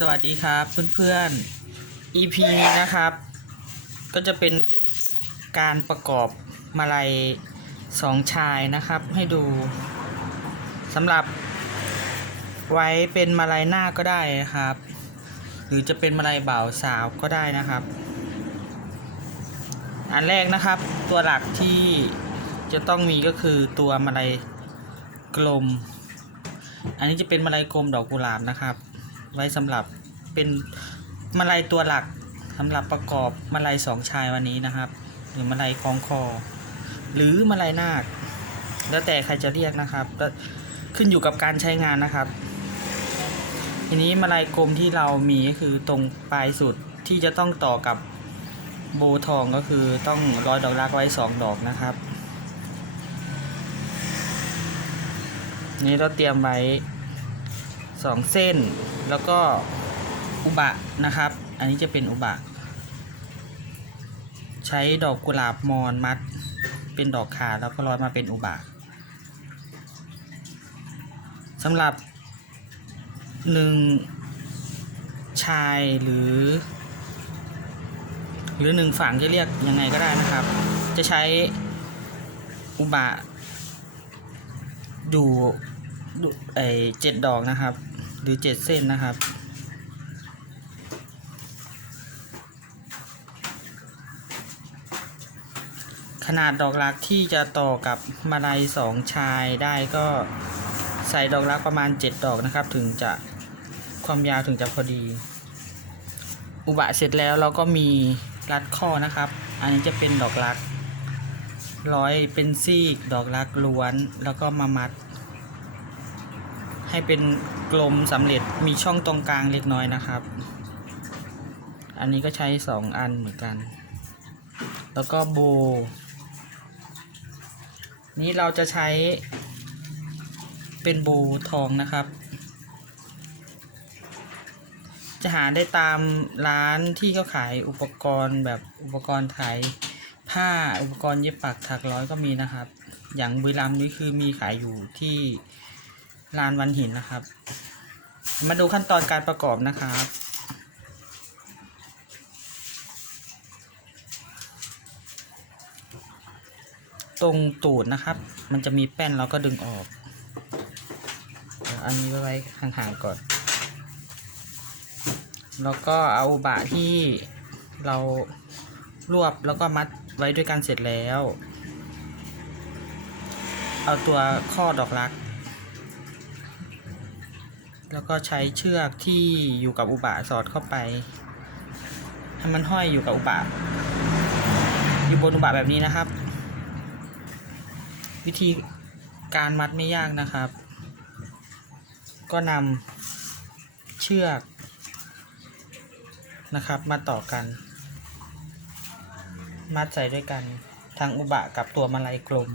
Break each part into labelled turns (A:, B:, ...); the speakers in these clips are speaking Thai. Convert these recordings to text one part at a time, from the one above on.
A: สวัสดีครับเพื่อนๆ EP นี้นะครับ ก็จะเป็นการประกอบมาลัยสองชายนะครับ ให้ดูสำหรับ ไว้เป็นมาลัยหน้าก็ได้นะครับ หรือจะเป็นมาลัยบ่าวสาวก็ได้นะครับ อันแรกนะครับตัวหลักที่จะต้องมีก็คือตัวมาลัยกลม อันนี้จะเป็นมาลัยกลมดอกกุหลาบนะครับ ไว้สำหรับเป็นมาลัยตัวหลักสำหรับประกอบมาลัยสองชายวันนี้นะครับ หรือมาลัยคล้องคอ หรือมาลัยนาค แล้วแต่ใครจะเรียกนะครับแล้วขึ้นอยู่กับการใช้งานนะครับ ทีนี้มาลัยกลมที่เรามีก็คือตรงปลายสุดที่จะต้องต่อกับโบทองก็คือต้องร้อยดอกรักไว้สองดอกนะครับ นี่เราเตรียมไว้ สองเส้น แล้วก็อุบะนะครับ อันนี้จะเป็นอุบะ ใช้ดอกกุหลาบมอนมัด เป็นดอกขาแล้วก็ร้อยมาเป็นอุบะสำหรับหนึ่งชายหรือ หรือหนึ่งฝั่งจะเรียกยังไงก็ได้นะครับ จะใช้อุบะดูดู ไอเจ็ดดอกนะครับ หรือเจ็ดเส้นนะครับ ขนาดดอกรักที่จะต่อกับมาลัยสองชายได้ก็ใส่ดอกรักประมาณเจ็ดดอกนะครับ ถึงจะความยาวถึงจะพอดี อุบะเสร็จแล้วเราก็มีรัดข้อนะครับ อันนี้จะเป็นดอกรักร้อยเป็นซีกดอกรักล้วนแล้วก็มามัด ให้เป็นกลมสำเร็จมีช่องตรงกลางเล็กน้อยนะครับ อันนี้ก็ใช้สองอันเหมือนกัน แล้วก็โบ นี้เราจะใช้เป็นโบทองนะครับ จะหาได้ตามร้านที่เขาขายอุปกรณ์แบบอุปกรณ์ขายผ้าอุปกรณ์เย็บปักถักร้อยก็มีนะครับ อย่างบุรีรัมย์นี่คือมีขายอยู่ที่ ร้านวันหินนะครับ มาดูขั้นตอนการประกอบนะครับตรงตูดนะครับ มันจะมีแป้นเราก็ดึงออกเดี๋ยวอันนี้ไว้ไว้ห่างๆก่อน แล้วก็เอาบะที่เรารวบแล้วก็มัดไว้ด้วยกันเสร็จแล้ว เอาตัวข้อดอกรัก แล้วก็ใช้เชือกที่อยู่กับอุบะสอดเข้าไปให้มันห้อยอยู่กับอุบะอยู่บนอุบะแบบนี้นะครับ วิธีการมัดไม่ยากนะครับ ก็นำเชือกนะครับ มาต่อกัน มัดใส่ด้วยกันทั้งอุบะกับตัวมาลัยกลม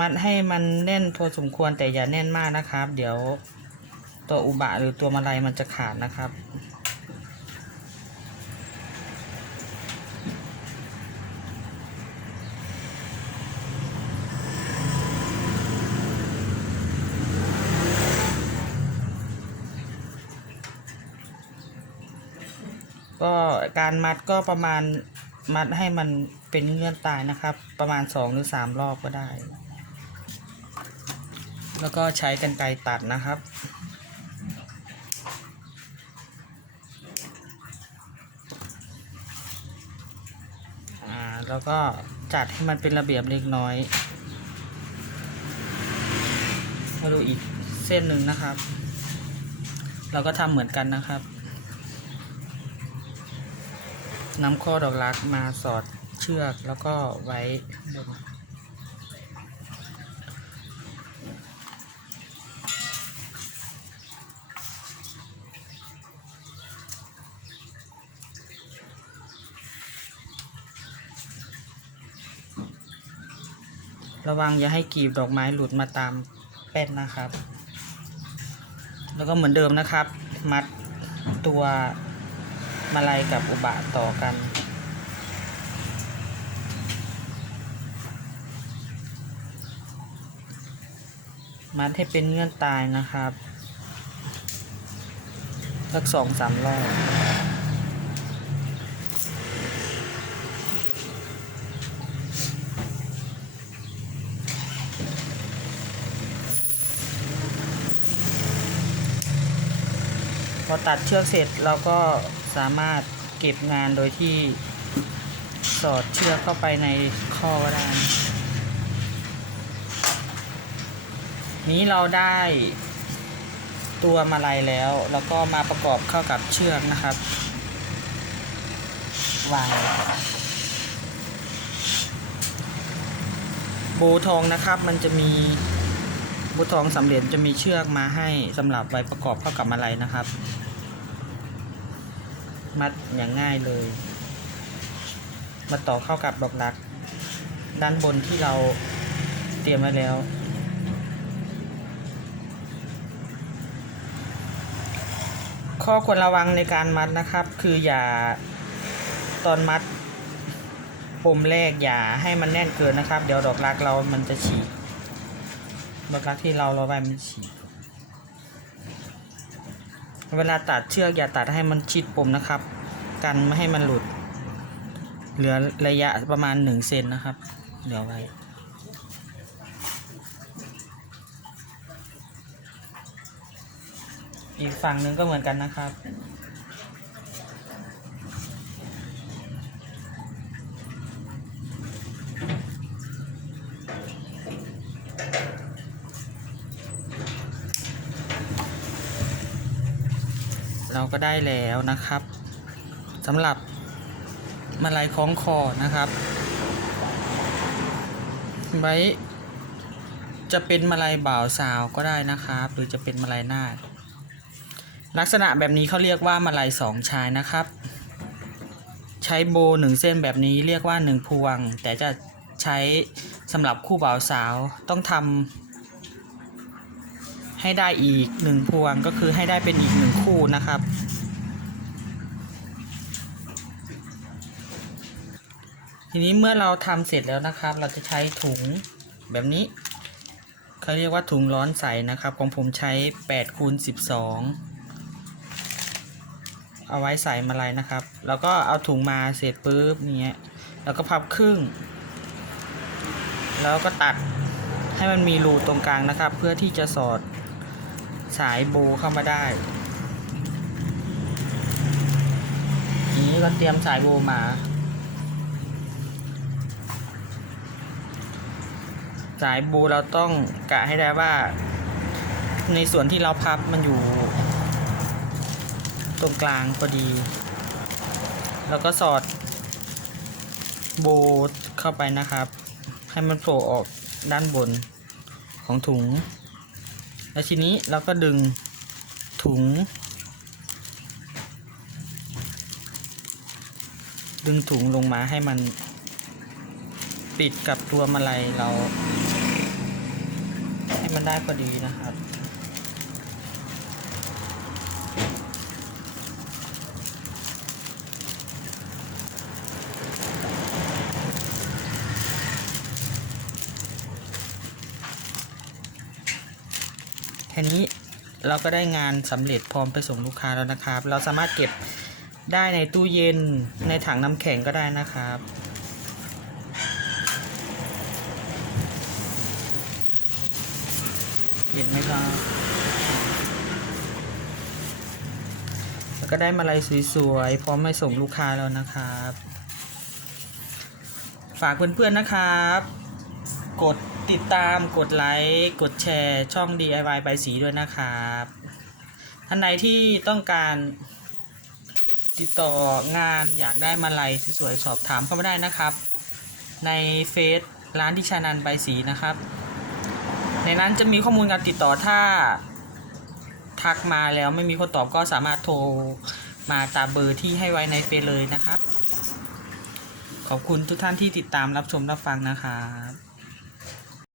A: มัดให้มันแน่นพอสมควรแต่อย่าแน่นมากนะครับ เดี๋ยวตัวอุบะหรือตัวมาลัยมันจะขาดนะครับ ก็การมัดก็ประมาณมัดให้มันเป็นเงื่อนตายนะครับ ประมาณสองหรือสามรอบก็ได้ แล้วก็ใช้กันไกรตัดนะครับ อ่า แล้วก็จัดให้มันเป็นระเบียบเล็กน้อย มาดูอีกเส้นหนึ่งนะครับ เราก็ทำเหมือนกันนะครับนำข้อดอกรักมาสอดเชือกแล้วก็ไว้บน ระวังอย่าให้กีบดอกไม้หลุดมาตามแป้นนะครับ แล้วก็เหมือนเดิมนะครับ มัดตัวมาลัยกับอุบะต่อกัน มัดให้เป็นเงื่อนตายนะครับสักสองสามรอบ อตัดเชือกเสร็จเราก็สามารถเก็บงานโดยที่สอดเชือกเข้าไปในข้อก็ได้ นี้เราได้ตัวมาลัยแล้ว แล้วก็มาประกอบเข้ากับเชือกนะครับ วางโบทองนะครับมันจะมีโบทองสำเร็จจะมีเชือกมาให้สำหรับไว้ประกอบเข้ากับมาลัยนะครับ มัดอย่างง่ายเลย มาต่อเข้ากับดอกรัก ด้านบนที่เราเตรียมไว้แล้ว ข้อควรระวังในการมัดนะครับ คืออย่าตอนมัดปมแรกอย่าให้มันแน่นเกินนะครับ เดี๋ยวดอกรักเรามันจะฉีกดอกรักที่เราเราไว้มันฉีก เวลาตัดเชือกอย่าตัดให้มันชิดปมนะครับ กันไม่ให้มันหลุด เหลือระยะประมาณหนึ่งเซนนะครับ เหลือไว้อีกฝั่งนึงก็เหมือนกันนะครับ เราก็ได้แล้วนะครับสำหรับมาลัยคล้องคอนะครับไว้จะเป็นมาลัยบ่าวสาวก็ได้นะครับ หรือจะเป็นมาลัยหน้าคลักษณะแบบนี้เขาเรียกว่ามาลัยสองชายนะครับ ใช้โบหนึ่งเส้นแบบนี้เรียกว่าหนึ่งพวง แต่จะใช้สำหรับคู่บ่าวสาวต้องทำ ให้ได้อีกหนึ่งพวงก็คือให้ได้เป็นอีกหนึ่งคู่นะครับ ทีนี้เมื่อเราทำเสร็จแล้วนะครับ เราจะใช้ถุงแบบนี้เขาเรียกว่าถุงร้อนใสนะครับ ของผมใช้8คูณ12 เอาไว้ใส่มาลัยนะครับ แล้วก็เอาถุงมาเสร็จปุ๊บเนี้ยแล้วก็พับครึ่ง แล้วก็ตัดให้มันมีรูตรงกลางนะครับ เพื่อที่จะสอด สายโบเข้ามาได้นี้ก็เตรียมสายโบมา สายโบเราต้องกะให้ได้ว่า ในส่วนที่เราพับมันอยู่ ตรงกลางพอดี แล้วก็สอดบว์เข้าไปนะครับ ให้มันโผล่ออกด้านบนของถุง แล้วทีนี้เราก็ดึงถุง ดึงถุงลงมาให้มันปิดกับตัวมาลัยเรา ให้มันได้พอดีนะครับ แค่นี้เราก็ได้งานสำเร็จพร้อมไปส่งลูกค้าแล้วนะครับ เราสามารถเก็บได้ในตู้เย็นในถังน้ำแข็งก็ได้นะครับ เห็นไหมครับแล้วก็ได้มาลัยสวยๆพร้อมไปส่งลูกค้าแล้วนะครับ ฝากเพื่อนๆนะครับ กดติดตามกดไลค์กดแชร์ช่อง DIY ใบสีด้วยนะครับท่านใดที่ต้องการติดต่องานอยากได้มาลัยสวยๆสอบถามเข้ามาได้นะครับ ในเฟซร้านที่ชานันใบสีนะครับ ในนั้นจะมีข้อมูลการติดต่อถ้าทักมาแล้วไม่มีคนตอบก็สามารถโทรมาตามเบอร์ที่ให้ไว้ในเฟซเลยนะครับ ขอบคุณทุกท่านที่ติดตามรับชมรับฟังนะครับ